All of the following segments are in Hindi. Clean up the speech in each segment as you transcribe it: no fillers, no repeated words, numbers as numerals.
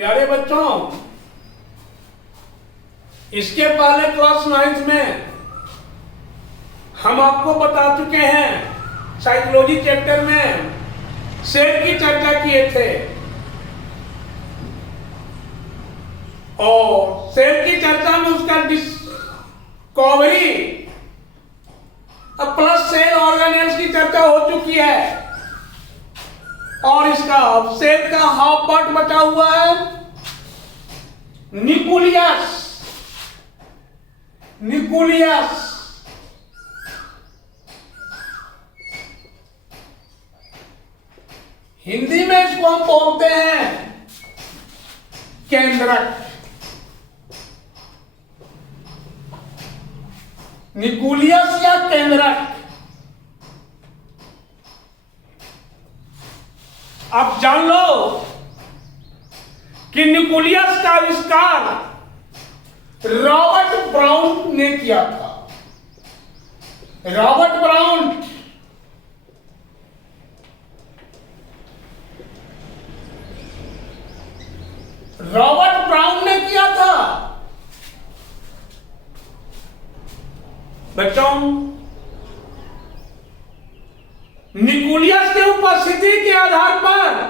प्यारे बच्चों, इसके पहले क्लास 9th में हम आपको बता चुके हैं, साइकोलॉजी चैप्टर में सेल की चर्चा किए थे और सेल की चर्चा में उसका डिस्कवरी प्लस सेल ऑर्गेनेल्स की चर्चा हो चुकी है और इसका सेल का हाफ पार्ट बचा हुआ है न्यूक्लियस। न्यूक्लियस हिंदी में इसको हम बोलते हैं केंद्रक। न्यूक्लियस या केंद्रक। अब जान लो कि न्यूक्लियस का आविष्कार रॉबर्ट ब्राउन ने किया था। रॉबर्ट ब्राउन ने किया था। बच्चों, न्यूक्लियस के उपस्थिति के आधार पर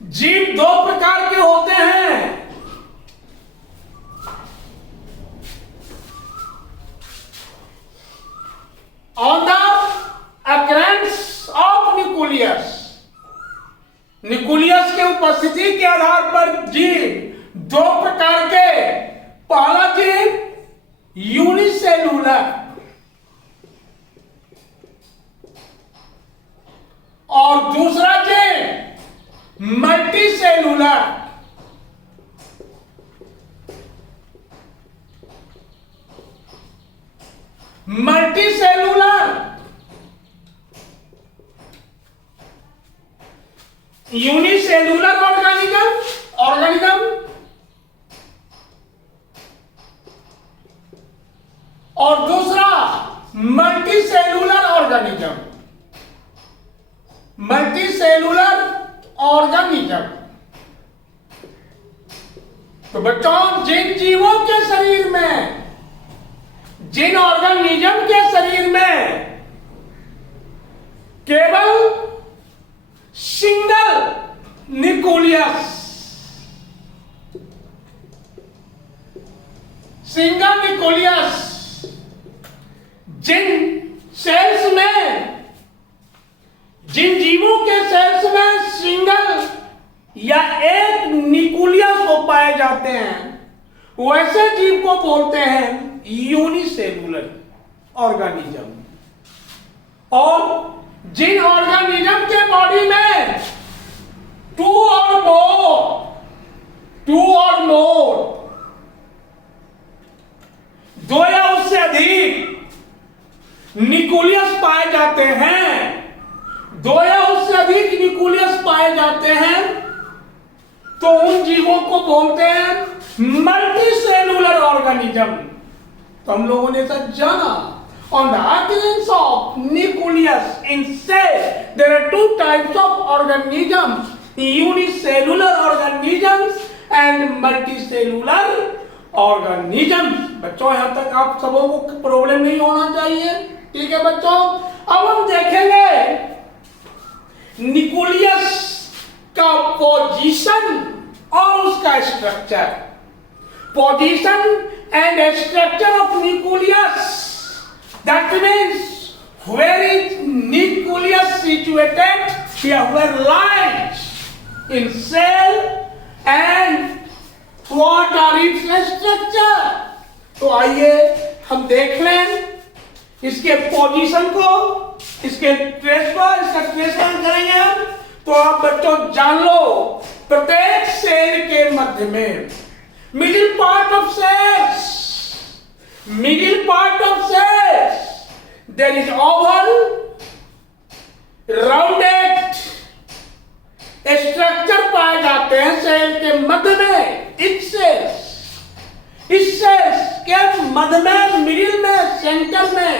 जीव दो प्रकार के होते हैं। On the occurrence of nucleus, nucleus के उपस्थिति के आधार पर जीव दो प्रकार के, पहला जीव यूनिसेलुलर और दूसरा जीव मल्टीसेलुलर। मल्टीसेलुलर यूनिसेलुलर ऑर्गेनिज्म और दूसरा मल्टीसेलुलर ऑर्गेनिज्म। Multicellular organism. तो बच्चों, जिन जीवों के शरीर में, जिन ऑर्गेनिज्म के शरीर में केवल सिंगल न्यूक्लियस, जिन सेल्स में, जिन जीवों के सेल्स में सिंगल या एक न्यूक्लियस हो पाए जाते हैं, वैसे जीव को बोलते हैं यूनिसेलुलर ऑर्गेनिज्म। और जिन ऑर्गेनिज्म के बॉडी में टू और मोर दो या उससे अधिक न्यूक्लियस पाए जाते हैं, दो या उससे अधिक न्यूक्लियस पाए जाते हैं, तो उन जीवों को बोलते हैं मल्टीसेलुलर ऑर्गेनिज्म। तो हम लोगों ने सब जाना, on the occurrence of nucleus in cell there are two types of organisms, unicellular organisms and multicellular organisms। बच्चों, यहां तक आप सबों को प्रॉब्लम नहीं होना चाहिए, ठीक है बच्चों। अब हम देखेंगे न्यूक्लियस का पोजीशन और उसका structure. Position and structure of nucleus, that means where is nucleus situated, here where lies in cell and what are its structure। तो आइए हम देख लें इसके पोजीशन को, इसके ट्रेस पर, इसका ट्रेसमेंट करेंगे हम। तो आप बच्चों जान लो, प्रत्येक सेल के मध्य में middle part of cells there is oval rounded structure पाए जाते हैं सेल के मध्य में। इस सेल्स के मध्य में, मिडिल में, सेंटर में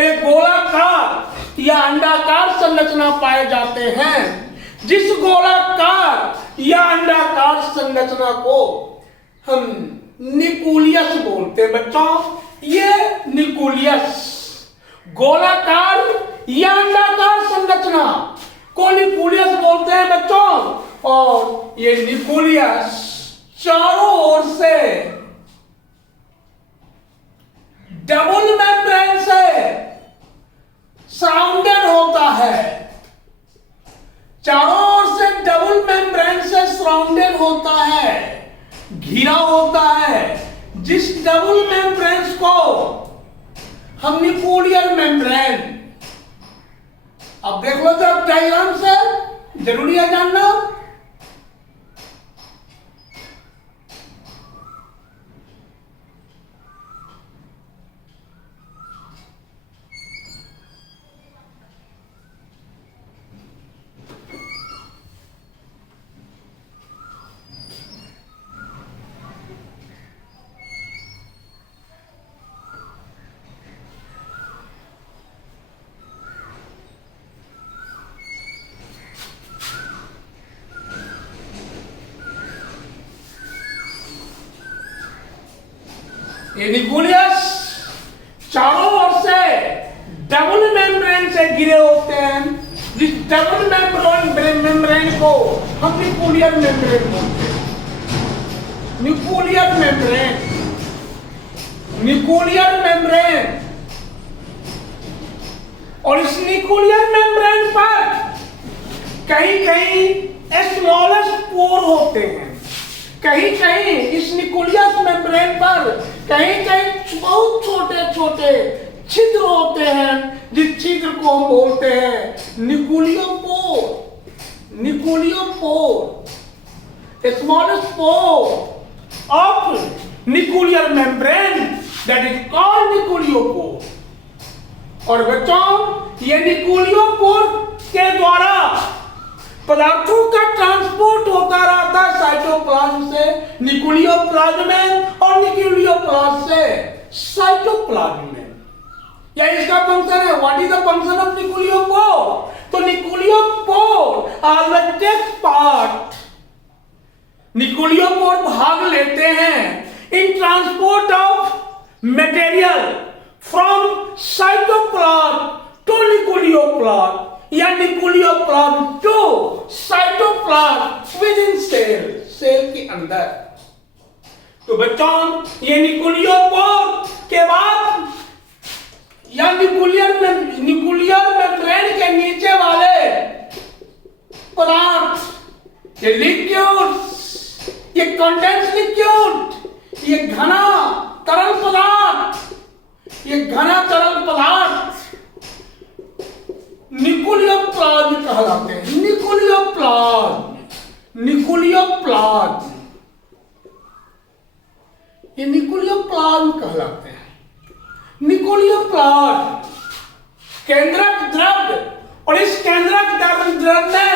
एक गोलाकार या अंडाकार संरचना पाए जाते हैं, जिस या अंडाकार संरचना को हम न्यूक्लियस बोलते हैं बच्चों। ये न्यूक्लियस गोलाकार या अंडाकार संरचना को न्यूक्लियस बोलते हैं बच्चों। और ये न्यूक्लियस चारों ओर से डबल मेम्ब्रेन से सराउंडेड होता है, चारों ओर से डबल मेम्ब्रेन से सराउंडेड होता है, घिरा होता है, जिस डबल मेम्ब्रेन को हम न्यूक्लियर मेम्ब्रेन, अब देख लो जब डायग्राम से, जरूरी है जानना। ये न्यूक्लियस चारों ओर से डबल मेम्ब्रेन से घिरे होते हैं, जिस डबल मेम्ब्रेन को हम न्यूक्लियर मेम्ब्रेन बोलते हैं। Nuclear membrane, nuclear membrane. और इस न्यूक्लियर मेम्ब्रेन पर कहीं कहीं स्मॉलेस्ट पोर होते हैं, कहीं कहीं इस न्यूक्लियस मेम्ब्रेन पर कहीं कहीं बहुत छोटे छोटे छिद्र होते हैं, जिस छिद्र को हम बोलते हैं nucleopore. Nucleopore, smallest pore of nuclear membrane, that is called nucleopore. और बच्चों ये न्यूक्लियोपोर के द्वारा पदार्थों का ट्रांसपोर्ट होता रहता है साइटोप्लाज्म से न्यूक्लियोप्लाज्म में और न्यूक्लियोप्लाज्म से साइटोप्लाज्म में। या इसका फंक्शन है, what is the function of nucleopore? तो nucleopore always take part, nucleopore भाग लेते हैं in transport of material from cytoplasm to nucleoplasm या nucleoplasm to cytoplasm with in cell, cell के अंदर। तो बच्चों ये न्यूक्लियोपोर के बाद या न्यूक्लियर मेम्ब्रेन के नीचे वाले पदार्थ, ये लिक्विड्स, ये कंडेंस लिक्विड, ये घना तरल पदार्थ, ये घना तरल पदार्थ न्यूक्लियोप्लाज्म कहलाते हैं। न्यूक्लियोप्लाज्म, न्यूक्लियोप्लाज्म, ये न्यूक्लियोप्लाज्म कहलाते हैं। न्यूक्लियोप्लाज्म केंद्रक द्रव्य, और इस केंद्रक द्रव्य में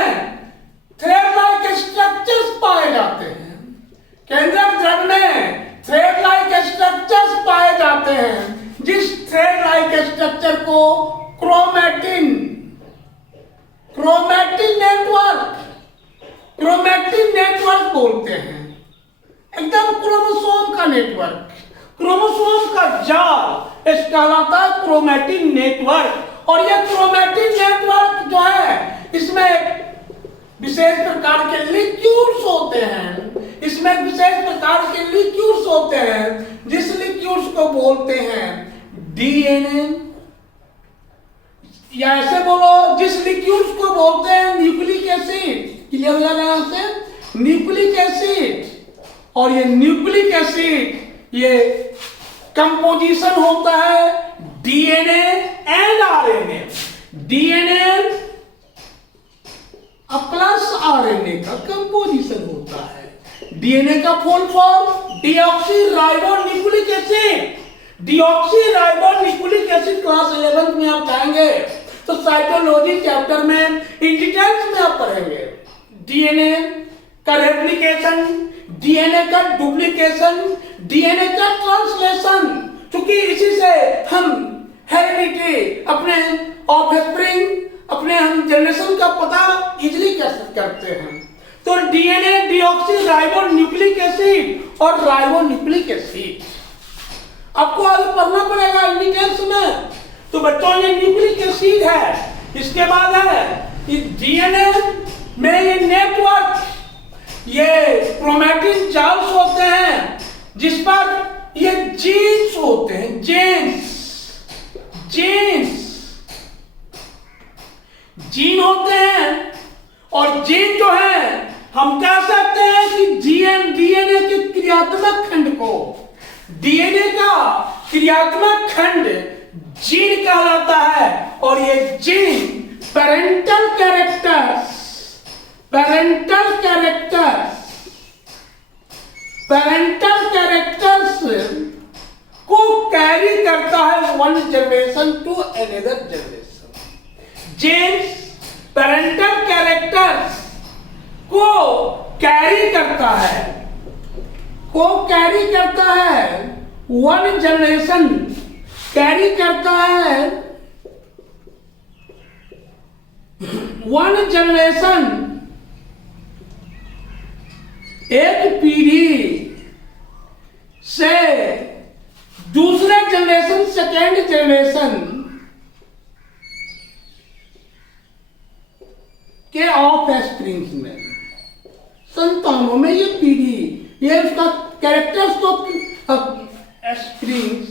थ्रेड लाइक स्ट्रक्चर्स पाए जाते हैं। केंद्रक द्रव्य में थ्रेड लाइक स्ट्रक्चर्स पाए जाते हैं, जिस थ्रेड लाइक स्ट्रक्चर को क्रोमैटिन, क्रोमैटिन नेटवर्क बोलते हैं। एकदम क्रोमोसोम का नेटवर्क, क्रोमोसोम का जाल, इस कहलाता है क्रोमैटिन नेटवर्क। और यह क्रोमैटिन नेटवर्क जो है, इसमें विशेष प्रकार के लिक्विड्स होते हैं, इसमें विशेष प्रकार के लिक्विड्स होते हैं, जिस लिक्विड्स को बोलते हैं डीएनए, या ऐसे बोलो जिस लिक्विड्स को बोलते हैं न्यूक्लिक एसिड। क्लियर हो जाएगा यहां से, न्यूक्लिक एसिड। और ये न्यूक्लिक एसिड ये कंपोजिशन होता है DNA and RNA, DNA plus RNA का कंपोजिशन होता है। डीएनए का full form deoxy ribo nucleic acid, deoxy ribo nucleic acid class 11 में आप जाएंगे तो साइटोलॉजी चैप्टर में इन डिटेल्स में आप पढ़ेंगे। डीएनए का रेप्लिकेशन, डीएनए का डुप्लीकेशन, डीएनए का ट्रांसलेशन, क्योंकि इसी से हम हेरिडिटी, अपने ऑफस्प्रिंग, अपने हम जनरेशन का पता इजीली कैसे करते हैं। तो DNA deoxy ribo nucleic acid और राइबो न्यूक्लिक एसिड आपको आगे पढ़ना पड़ेगा डिटेल्स में। तो बच्चों ये न्यूक्लिक एसिड है, इसके बाद है इस डीएनए में ये नेटवर्क, ये क्रोमैटिन जाल्स होते हैं जिस पर ये जीन्स होते हैं, जीन होते हैं। और जीन जो है हम कह सकते हैं कि डीएनए के क्रियात्मक खंड को, डीएनए का क्रियात्मक खंड जीन कहलाता है। और ये जीन पेरेंटल कैरेक्टर्स को कैरी करता है one generation to another generation. Genes parental characters को कैरी करता है वन जनरेशन, कैरी करता है वन जनरेशन, एक पीढ़ी से दूसरे जनरेशन, सेकेंड जनरेशन के ऑफ स्प्रिंग्स में, संतानों में ये पीढ़ी, ये उसका कैरेक्टर्स को स्प्रिंग्स,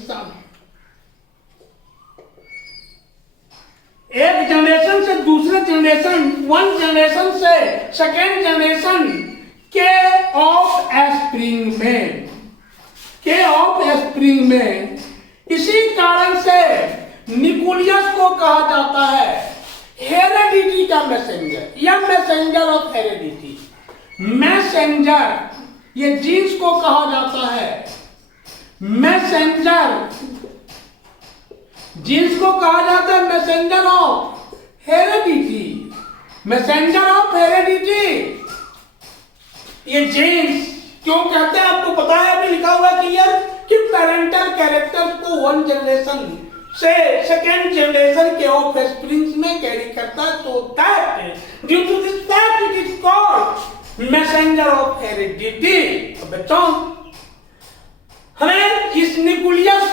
एक जनरेशन से दूसरे जनरेशन, वन जनरेशन से सेकेंड जनरेशन के ऑफ स्प्रिंग में, इसी कारण से न्यूक्लियस को कहा जाता है हेरेडिटी का मैसेंजर या मैसेंजर ऑफ हेरेडिटी। मैसेंजर, ये जीन्स को कहा जाता है मैसेंजर, जीन्स को कहा जाता है messenger of heredity, messenger of heredity. ये जीन्स क्यों कहते हैं आपको पता है, अभी लिखा हुआ क्लियर कि पेरेंटल कैरेक्टर्स को वन जनरेशन से सेकेंड जनरेशन के ऑफ स्प्रिंग्स में कैरी करता है। So that due to this fact it is called messenger of heredity. बच्चों हमें इस न्यूक्लियस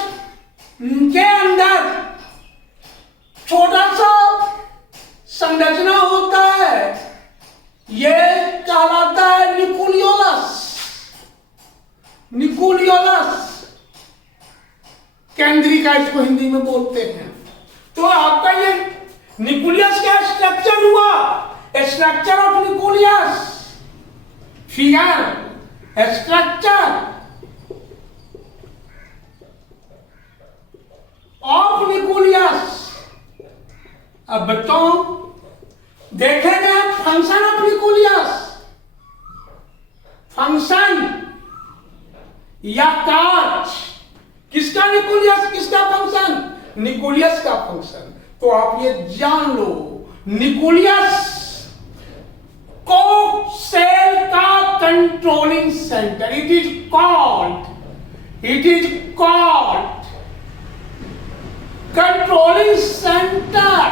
के अंदर छोटा सा संरचना होता है, यह कहलाता है न्यूक्लियोलस। केंद्रिका इसको हिंदी में बोलते हैं। तो आपका ये न्यूक्लियस का स्ट्रक्चर हुआ, structure of nucleus, figure, structure of nucleus. अब बच्चों देखेंगे फंक्शन ऑफ न्यूक्लियस, फंक्शन या कार्य किसका, न्यूक्लियस किसका फंक्शन, न्यूक्लियस का फंक्शन। तो आप ये जान लो न्यूक्लियस को सेल का controlling centre, it is called controlling centre,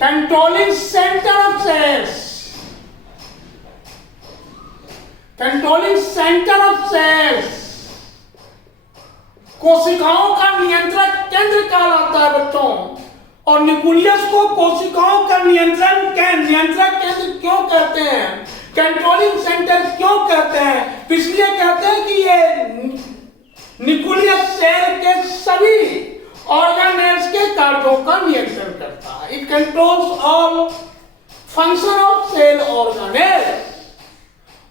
controlling centre of cells, controlling centre of cells, कोशिकाओं का नियंत्रण केंद्र कहलाता है बच्चों। और न्यूक्लियस को कोशिकाओं का नियंत्रण नियंत्रक केंद्र क्यों कहते हैं, कंट्रोलिंग सेंटर क्यों कहते हैं, तो इसलिए कहते हैं कि ये न्यूक्लियस सेल के सभी ऑर्गेनेल्स के कार्यों का नियंत्रण करता है। It controls all function of cell organelles,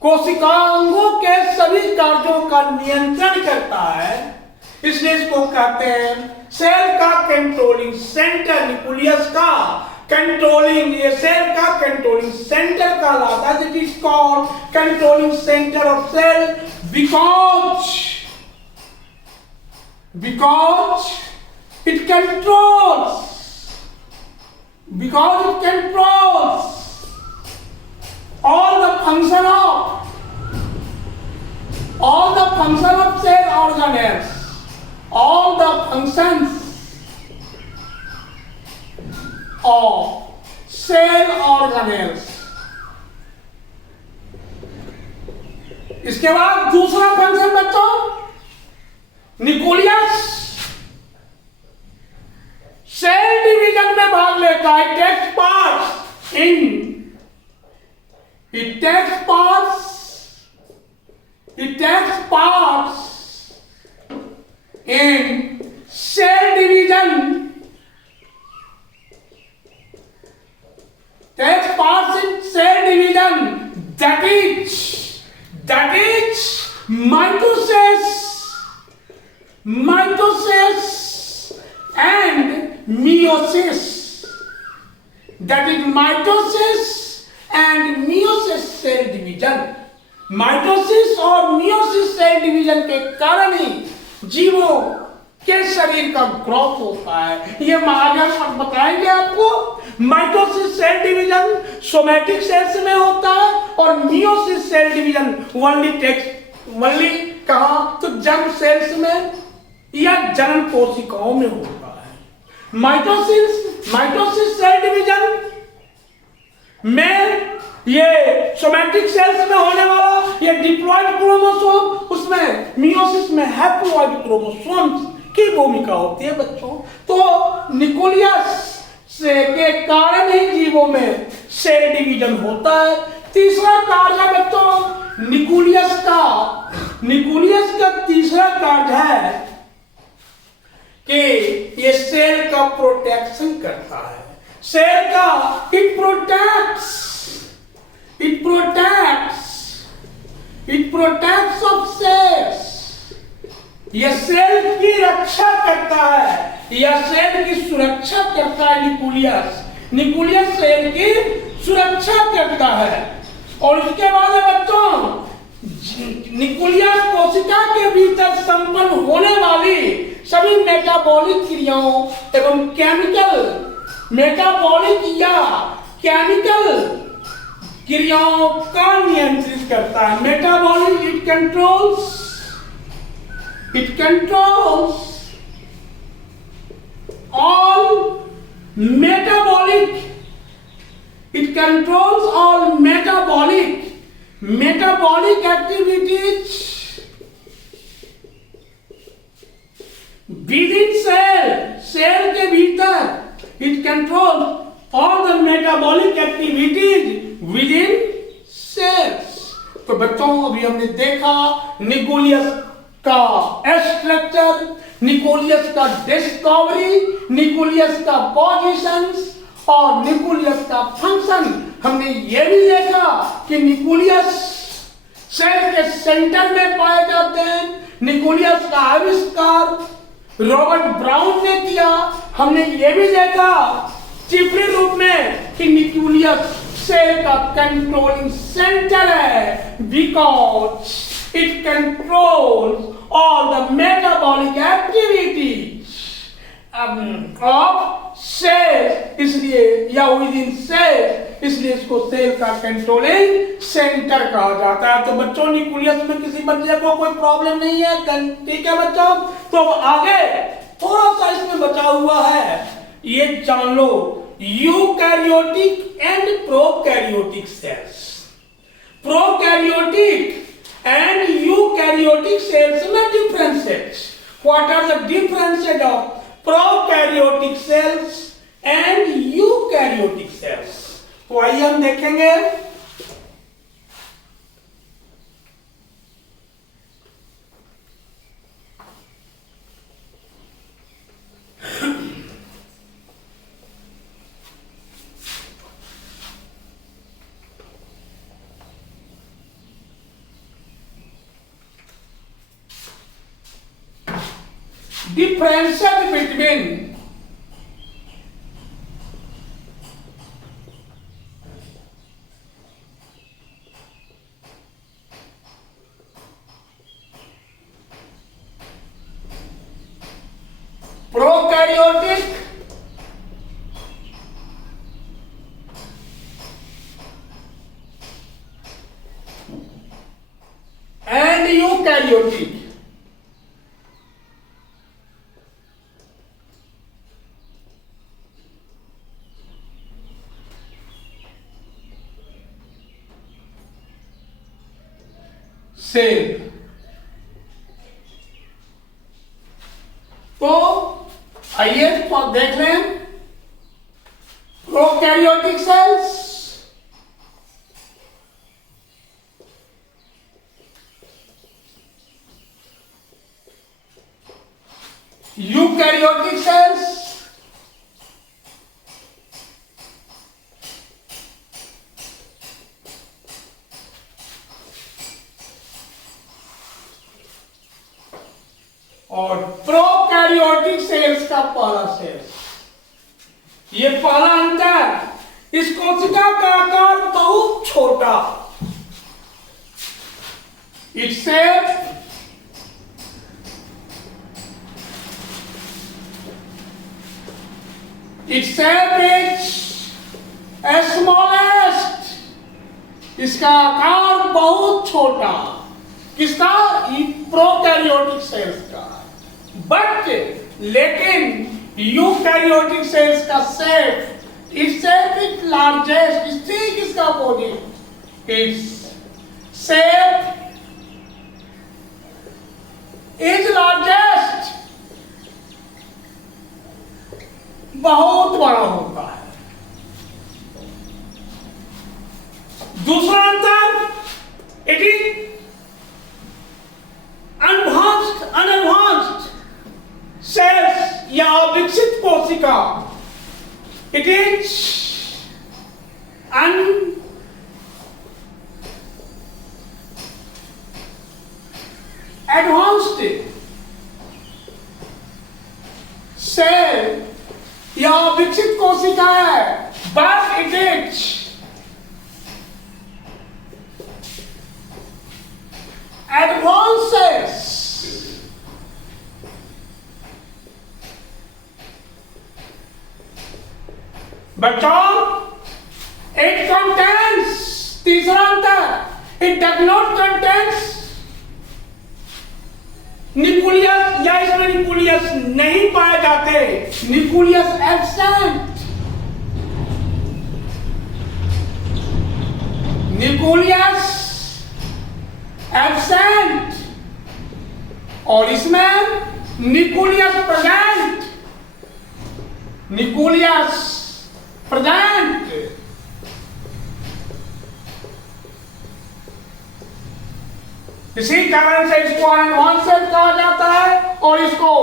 कोशिकाओं के सभी कार्यों का नियंत्रण करता है, इसलिए इसको कहते हैं सेल का कंट्रोलिंग सेंटर। न्यूक्लियस का कंट्रोलिंग, ये सेल का कंट्रोलिंग सेंटर कहलाता है। It is called controlling centre of cell because it controls all the function of cell organelles, all the functions of cell organelles. इसके बाद दूसरा फंक्शन बच्चों, न्यूक्लियस सेल डिवीजन में भाग लेता है। It takes parts in cell division. Takes parts in cell division. That is mitosis and meiosis. That is mitosis and meiosis cell division. Mitosis और मियोसिस सेल डिवीजन के कारण ही जीवों के शरीर का ग्रोथ होता है। ये आगे हम बताएंगे आपको। Mitosis cell division somatic cells में होता है और मियोसिस सेल डिवीजन वनली कहां, तो जर्म सेल्स में या जनन कोशिकाओं में होता है। माइटोसिस सेल डिवीजन में ये सोमैटिक सेल्स में होने वाला ये डिप्लॉयड क्रोमोसोम, उसमें मियोसिस में हैप्लॉयड क्रोमोसोम्स की भूमिका होती है बच्चों। तो न्यूक्लियस से के कारण ही जीवों में सेल डिवीजन होता है। तीसरा कार्य है बच्चों न्यूक्लियस का तीसरा कार्य है कि ये सेल का प्रोटेक्शन करता है। सेल का it protects of cells। यह सेल की रक्षा करता है या सेल की सुरक्षा करता है। न्यूक्लियस सेल की सुरक्षा करता है। और इसके बाद बच्चों, न्यूक्लियस कोशिका के भीतर संपन्न होने वाली सभी मेटाबॉलिक क्रियाओं एवं मेटाबॉलिक या केमिकल क्रियाओं का नियंत्रित करता है। Metabolic it controls all metabolic activities within cell के भीतर। it controls all the metabolic activities within cells। तो बच्चों अभी हमने देखा न्यूक्लियस का स्ट्रक्चर, न्यूक्लियस का डिस्कवरी, न्यूक्लियस का पोजीशंस और न्यूक्लियस का फंक्शन। हमने ये भी देखा कि न्यूक्लियस सेल के सेंटर में पाए जाते हैं। न्यूक्लियस का आविष्कार रॉबर्ट ब्राउन ने किया। हमने ये भी देखा चिपरी रूप में कि न्यूक्लियस सेल का कंट्रोलिंग सेंटर है, because it controls all the metabolic activities of cell, इसलिए या विद इन सेल, इसलिए इसको सेल का कंट्रोलिंग सेंटर कहा जाता है। तो बच्चों न्यूक्लियस में किसी बच्चे को कोई प्रॉब्लम नहीं है, ठीक है बच्चों। तो आगे थोड़ा सा इसमें बचा हुआ है, ये जान लो eukaryotic and prokaryotic cells. Prokaryotic and eukaryotic cells में differences. What are the differences of prokaryotic cells and eukaryotic cells? तो आइए हम देखेंगे। Differential between prokaryotic and eukaryotic। Cell. तो आइए तो देख लें प्रोकैरियोटिक सेल्स, यूकैरियोटिक सेल्स, और प्रोकैरियोटिक सेल्स का पहला सेल। ये पहला अंतर, इस कोशिका का आकार बहुत छोटा, इससे स्मॉलेस्ट, इसका आकार बहुत छोटा, किसका? प्रोकैरियोटिक सेल्स का। बट लेकिन यूकैरियोटिक सेल्स का शेप इज लार्जेस्ट, इससे किसका body is shape is largest, बहुत बड़ा होता है। दूसरा अंतर, इट इज अनएडवांस्ड सेल्स या अविकसित कोशिका, इट इज एडवांस्ड सेल या विकसित कोशिका है, बट इट इज एडवांसेस बच्चों, इट कंटेन्स, तीसरा अंतर, it does not contains nucleus, या इसमें न्यूक्लियस नहीं पाए जाते, न्यूक्लियस एब्सेंट, न्यूक्लियस एब्सेंट, और इसमें न्यूक्लियस प्रेजेंट, न्यूक्लियस प्रेजेंट। इसी कारण से इसको एडवांस सेल कहा जाता है और इसको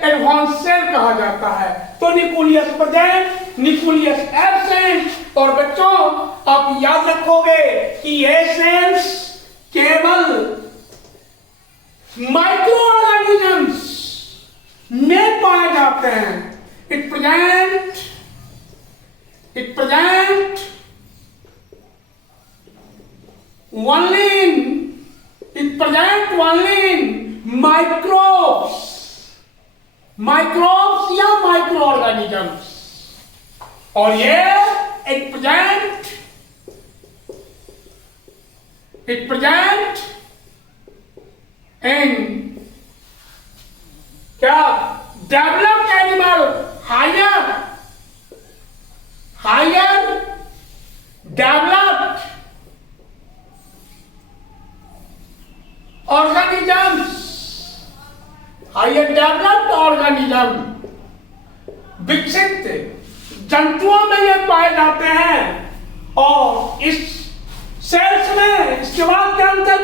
एडवांस सेल कहा जाता है। तो न्यूक्लियस प्रेजेंट, न्यूक्लियस एब्सेंट। और बच्चों आप याद रखोगे कि ये सेल्स केवल माइक्रो ऑर्गेनिजम्स में पाए जाते हैं। It present only in microbes या माइक्रो ऑर्गेनिजम्स, और ये इट प्रेजेंट इन क्या? Developed animal, higher developed organisms, higher developed organism, विकसित जंतुओं में ये पाए जाते हैं। और इस सेल्स में इसके बाद क्या अंतर?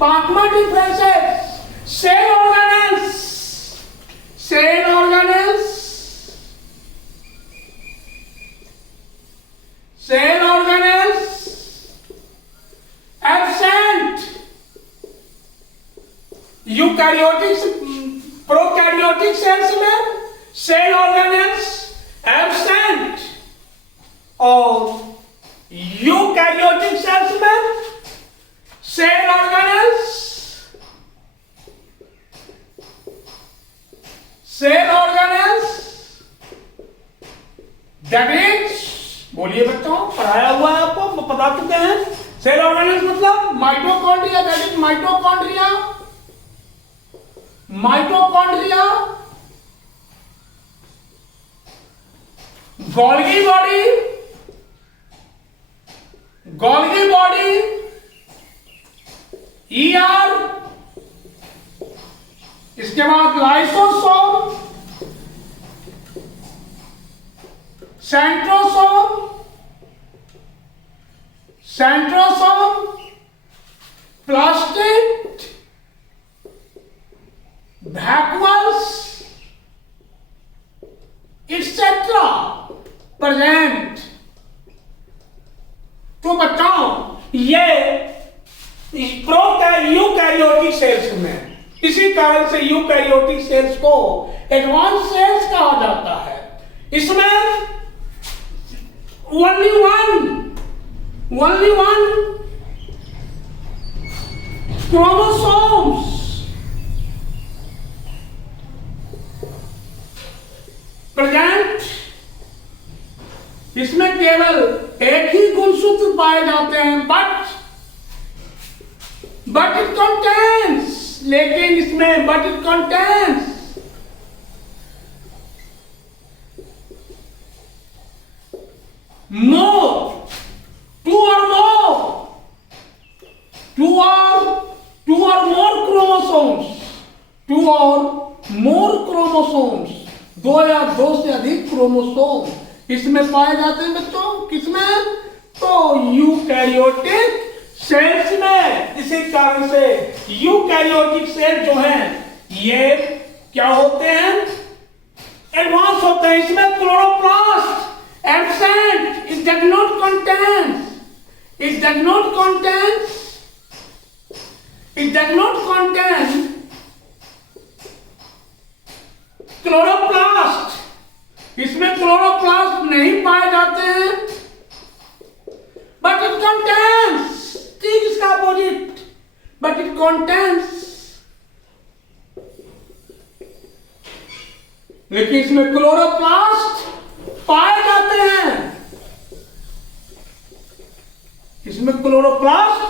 पांचवा differences, cell organelles absent, prokaryotic cells में सेल ऑर्गेनेल्स एब्सेंट, और यूकैरियोटिक सेल्स में सेल ऑर्गेनेल्स दैट इज, बोलिए बच्चों, पढ़ाया हुआ है आपको, बता चुके हैं। सेल ऑर्गेनेल्स मतलब mitochondria, that is mitochondria, Golgi body, ER, इसके बाद lysosome, centrosome, plastid, vacuoles etcetera present. तो बच्चों ये यूकैरियोटिक सेल्स में, इसी कारण से यूकैरियोटिक सेल्स को एडवांस सेल्स कहा जाता है। इसमें ओनली वन क्रोमोसोम्स प्रेजेंट। इसमें केवल एक ही गुणसूत्र पाए जाते हैं, बट इट कंटेन्स, लेकिन इसमें but it contains two or more chromosomes, दो या दो से अधिक क्रोमोसोम इसमें पाए जाते हैं बच्चों। किसमें? तो यूकैरियोटिक सेल्स में। इसी कारण से यूकैरियोटिक सेल जो हैं ये क्या होते हैं? एडवांस होते हैं। इसमें chloroplast absent, it does not contain chloroplast. इसमें क्लोरोप्लास्ट नहीं पाए जाते हैं, बट इट कंटेन्स, ठीक इसका अपोजिट, बट इट कंटेन्स। लेकिन इसमें क्लोरोप्लास्ट पाए जाते हैं, इसमें क्लोरोप्लास्ट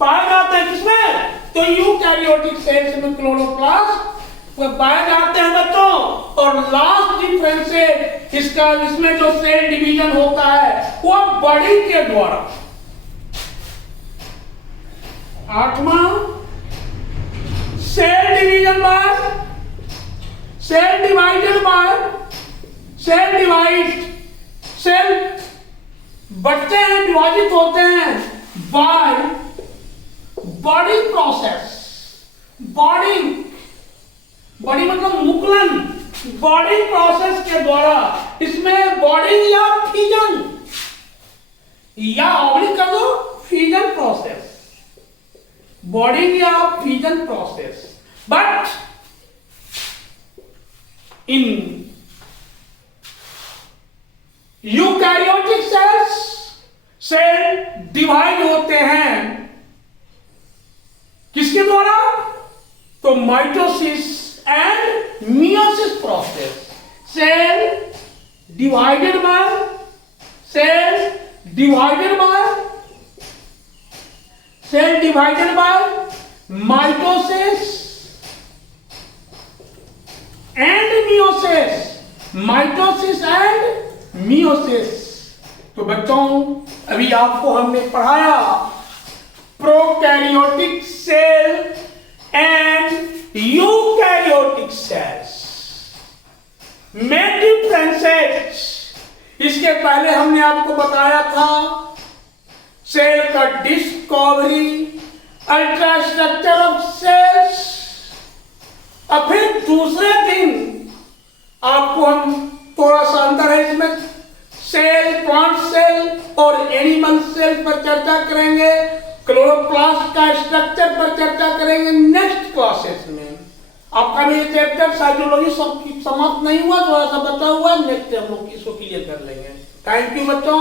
पाए जाते हैं। किसमें? तो यूकैरियोटिक सेल्स में क्लोरोप्लास्ट पाए जाते हैं बच्चों। और लास्ट डिफरेंस इसका, इसमें जो सेल डिवीजन होता है वो बॉडी के द्वारा। 8वां सेल डिवीजन बाय सेल बढ़ते हैं, विभाजित होते हैं बाय बॉडी प्रोसेस। बॉडी मतलब मुकुलन, बॉडी प्रोसेस के द्वारा इसमें बॉडी या फीजन या ऑब्लिक कर दो फीजन प्रोसेस, बॉडी या fission process. But in eukaryotic cell divide होते हैं किसके द्वारा? तो mitosis and meiosis process. Cell divided by mitosis and meiosis. तो बच्चों अभी आपको हमने पढ़ाया prokaryotic cell and eukaryotic cells में डिफरेंसेस। इसके पहले हमने आपको बताया था सेल का discovery, ultra structure of cells. और फिर दूसरे दिन आपको हम थोड़ा सा अंतर है इसमें सेल, प्लांट सेल और एनिमल सेल पर चर्चा करेंगे। क्लोरोप्लास्ट का स्ट्रक्चर पर चर्चा करेंगे नेक्स्ट क्लासेस में। आपका भी चैप्टर साइटोलॉजी समाप्त नहीं हुआ, थोड़ा सा बचा हुआ, नेक्स्ट हम लोग इसको क्लियर कर लेंगे। थैंक यू बच्चों।